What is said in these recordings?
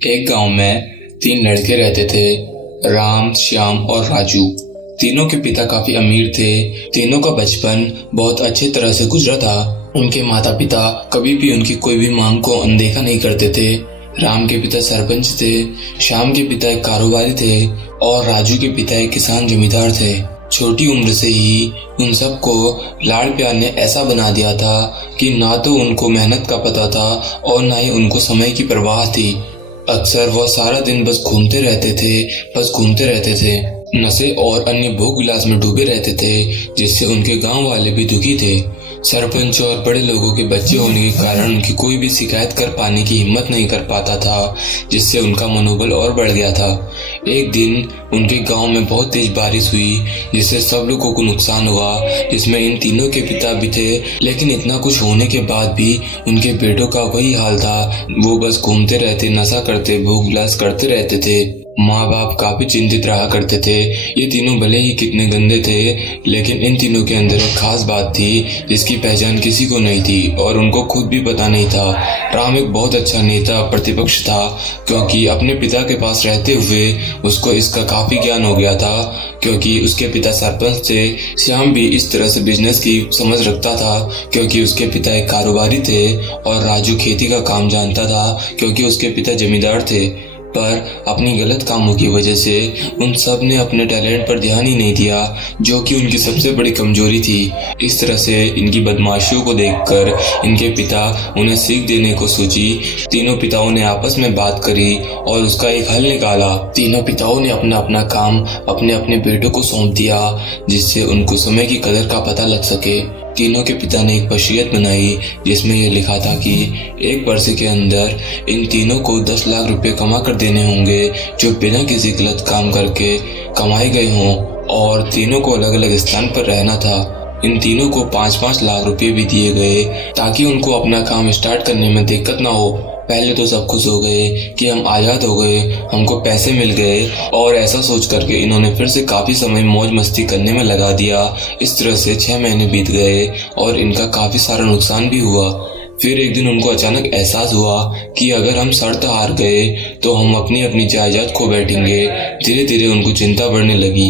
एक गांव में 3 लड़के रहते थे, राम, श्याम और राजू। तीनों के पिता काफी अमीर थे। तीनों का बचपन बहुत अच्छे तरह से गुजरा था। उनके माता पिता कभी भी उनकी कोई भी मांग को अनदेखा नहीं करते थे। राम के पिता सरपंच थे, श्याम के पिता एक कारोबारी थे और राजू के पिता एक किसान जमींदार थे। छोटी उम्र से ही उन सबको लाड़ प्यार ने ऐसा बना दिया था कि ना तो उनको मेहनत का पता था और ना ही उनको समय की परवाह थी। अक्सर वह सारा दिन बस घूमते रहते थे। नशे और अन्य भोग विलास में डूबे रहते थे, जिससे उनके गांव वाले भी दुखी थे। सरपंच और बड़े लोगों के बच्चे होने के कारण उनकी कोई भी शिकायत कर पाने की हिम्मत नहीं कर पाता था, जिससे उनका मनोबल और बढ़ गया था। एक दिन उनके गांव में बहुत तेज बारिश हुई, जिससे सब लोगों को नुकसान हुआ, जिसमें इन तीनों के पिता भी थे। लेकिन इतना कुछ होने के बाद भी उनके बेटों का वही हाल था। वो बस घूमते रहते, नशा करते, भोग विलास करते रहते थे। माँ बाप काफी चिंतित रहा करते थे। ये तीनों भले ही कितने गंदे थे, लेकिन इन तीनों के अंदर एक खास बात थी जिसकी पहचान किसी को नहीं थी और उनको खुद भी पता नहीं था। राम एक बहुत अच्छा नेता प्रतिपक्ष था, क्योंकि अपने पिता के पास रहते हुए उसको इसका काफी ज्ञान हो गया था, क्योंकि उसके पिता सरपंच थे। श्याम भी इस तरह से बिजनेस की समझ रखता था, क्योंकि उसके पिता एक कारोबारी थे और राजू खेती का काम जानता था, क्योंकि उसके पिता जमींदार थे। पर अपनी गलत कामों की वजह से उन सब ने अपने टैलेंट पर ध्यान ही नहीं दिया, जो कि उनकी सबसे बड़ी कमजोरी थी। इस तरह से इनकी बदमाशियों को देखकर इनके पिता उन्हें सीख देने को सोची। तीनों पिताओं ने आपस में बात करी और उसका एक हल निकाला। तीनों पिताओं ने अपना अपना काम अपने अपने बेटों को सौंप दिया, जिससे उनको समय की कदर का पता लग सके। तीनों के पिता ने एक वसीयत बनाई, जिसमें यह लिखा था कि एक वर्ष के अंदर इन तीनों को 10 लाख रुपए कमा कर देने होंगे, जो बिना किसी गलत काम करके कमाए गए हों, और तीनों को अलग अलग स्थान पर रहना था। इन तीनों को 5-5 लाख रुपए भी दिए गए, ताकि उनको अपना काम स्टार्ट करने में दिक्कत ना हो। पहले तो सब खुश हो गए कि हम आज़ाद हो गए, हमको पैसे मिल गए, और ऐसा सोच करके इन्होंने फिर से काफ़ी समय मौज मस्ती करने में लगा दिया। इस तरह से 6 महीने बीत गए और इनका काफ़ी सारा नुकसान भी हुआ। फिर एक दिन उनको अचानक एहसास हुआ कि अगर हम शर्त हार गए तो हम अपनी अपनी जायदाद खो बैठेंगे। धीरे धीरे उनको चिंता बढ़ने लगी।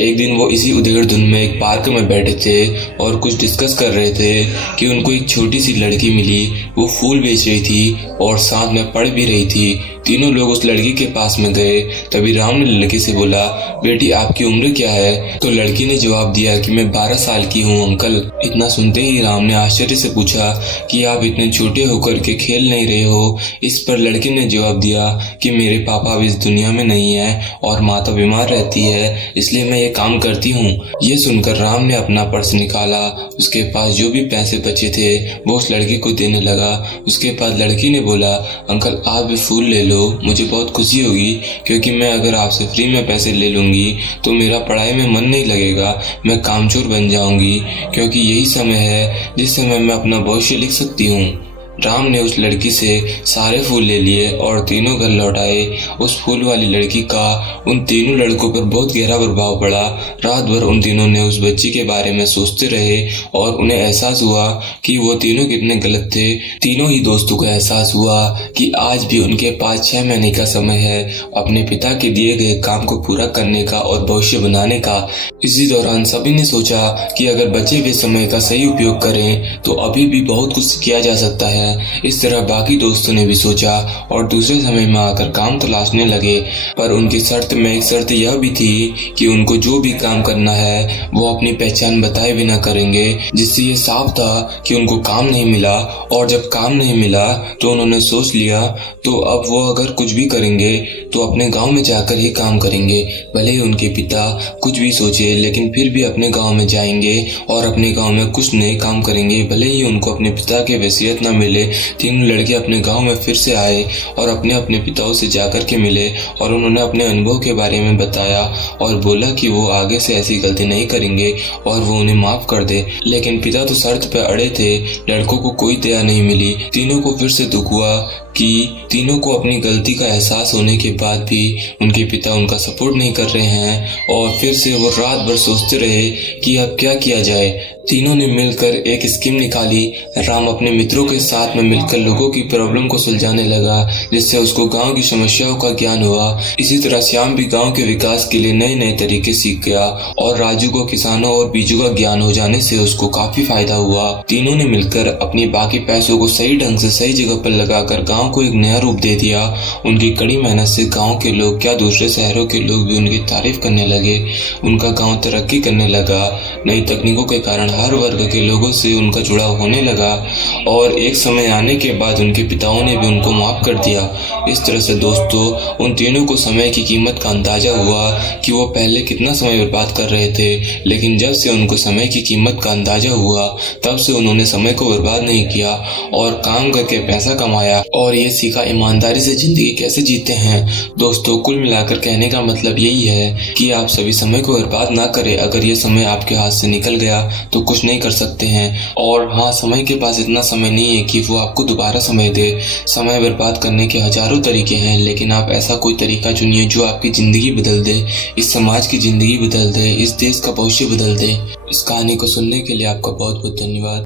एक दिन वो इसी उधेड़ धुन में एक पार्क में बैठे थे और कुछ डिस्कस कर रहे थे कि उनको एक छोटी सी लड़की मिली। वो फूल बेच रही थी और साथ में पढ़ भी रही थी। तीनों लोग उस लड़की के पास में गए। तभी राम ने लड़की से बोला, बेटी आपकी उम्र क्या है? तो लड़की ने जवाब दिया कि मैं 12 साल की हूँ अंकल। इतना सुनते ही राम ने आश्चर्य से पूछा कि आप इतने छोटे होकर के खेल नहीं रहे हो? इस पर लड़की ने जवाब दिया कि मेरे पापा अब इस दुनिया में नहीं है और माता बीमार रहती है, इसलिए मैं ये काम करती हूँ। ये सुनकर राम ने अपना पर्स निकाला। उसके पास जो भी पैसे बचे थे वो उस लड़की को देने लगा। उसके बाद लड़की ने बोला, अंकल आप भी फूल ले लो, मुझे बहुत खुशी होगी, क्योंकि मैं अगर आपसे फ्री में पैसे ले लूंगी तो मेरा पढ़ाई में मन नहीं लगेगा, मैं कामचोर बन जाऊंगी, क्योंकि यही समय है जिस समय मैं अपना भविष्य लिख सकती हूँ। राम ने उस लड़की से सारे फूल ले लिए और तीनों घर लौट आए। उस फूल वाली लड़की का उन तीनों लड़कों पर बहुत गहरा प्रभाव पड़ा। रात भर उन तीनों ने उस बच्ची के बारे में सोचते रहे और उन्हें एहसास हुआ कि वो तीनों कितने गलत थे। तीनों ही दोस्तों को एहसास हुआ कि आज भी उनके पास 6 महीने का समय है अपने पिता के दिए गए काम को पूरा करने का और भविष्य बनाने का। इसी दौरान सभी ने सोचा कि अगर बचे हुए समय का सही उपयोग करें तो अभी भी बहुत कुछ किया जा सकता है। इस तरह बाकी दोस्तों ने भी सोचा और दूसरे समय में आकर काम तलाशने लगे। पर उनकी शर्त में एक शर्त यह भी थी कि उनको जो भी काम करना है वो अपनी पहचान बताए बिना करेंगे, जिससे ये साफ था कि उनको काम नहीं मिला। और जब काम नहीं मिला तो उन्होंने सोच लिया तो अब वो अगर कुछ भी करेंगे तो अपने गांव में जाकर ही काम करेंगे। भले ही उनके पिता कुछ भी सोचे, लेकिन फिर भी अपने गांव में जाएंगे और अपने गांव में कुछ नए काम करेंगे। भले ही उनको अपने पिता के वसीयत न मिले। तीनों लड़के अपने गांव में फिर से आए और अपने अपने पिताओं से जाकर के मिले और उन्होंने अपने अनुभव के बारे में बताया और बोला कि वो आगे से ऐसी गलती नहीं करेंगे और वो उन्हें माफ कर दे। लेकिन पिता तो शर्त पे अड़े थे। लड़कों को कोई दया नहीं मिली। तीनों को फिर से दुख हुआ कि तीनों को अपनी गलती का एहसास होने के बाद भी उनके पिता उनका सपोर्ट नहीं कर रहे हैं और फिर से वो रात भर सोचते रहे कि अब क्या किया जाए। तीनों ने मिलकर एक स्कीम निकाली। राम अपने मित्रों के साथ में मिलकर लोगों की प्रॉब्लम को सुलझाने लगा, जिससे उसको गांव की समस्याओं का ज्ञान हुआ। इसी तरह श्याम भी गांव के विकास के लिए नए नए तरीके सीख गया और राजू को किसानों और बीजों का ज्ञान हो जाने से उसको काफी फायदा हुआ। तीनों ने मिलकर अपनी बाकी पैसों को सही ढंग से सही जगह पर लगाकर गाँव को एक नया रूप दे दिया। उनकी कड़ी मेहनत से गाँव के लोग क्या दूसरे शहरों के लोग भी उनकी तारीफ करने लगे। उनका गाँव तरक्की करने लगा। नई तकनीकों के कारण हर वर्ग के लोगों से उनका जुड़ाव होने लगा और एक समय आने के बाद उनके पिताओं ने भी उनको माफ कर दिया। इस तरह से दोस्तों, उन तीनों को समय की कीमत का अंदाजा हुआ कि वो पहले कितना समय बर्बाद कर रहे थे, लेकिन जब से उनको समय की कीमत का अंदाजा हुआ तब से उन्होंने समय को बर्बाद नहीं किया और काम करके पैसा कमाया और ये सीखा ईमानदारी से जिंदगी कैसे जीते हैं। दोस्तों, कुल मिलाकर कहने का मतलब यही है कि आप सभी समय को बर्बाद ना करें। अगर ये समय आपके हाथ से निकल गया तो कुछ नहीं कर सकते हैं। और हाँ, समय के पास इतना समय नहीं है कि वो आपको दोबारा समय दे। समय बर्बाद करने के हजारों तरीके हैं, लेकिन आप ऐसा कोई तरीका चुनिए जो आपकी जिंदगी बदल दे, इस समाज की जिंदगी बदल दे, इस देश का भविष्य बदल दे। इस कहानी को सुनने के लिए आपका बहुत बहुत धन्यवाद।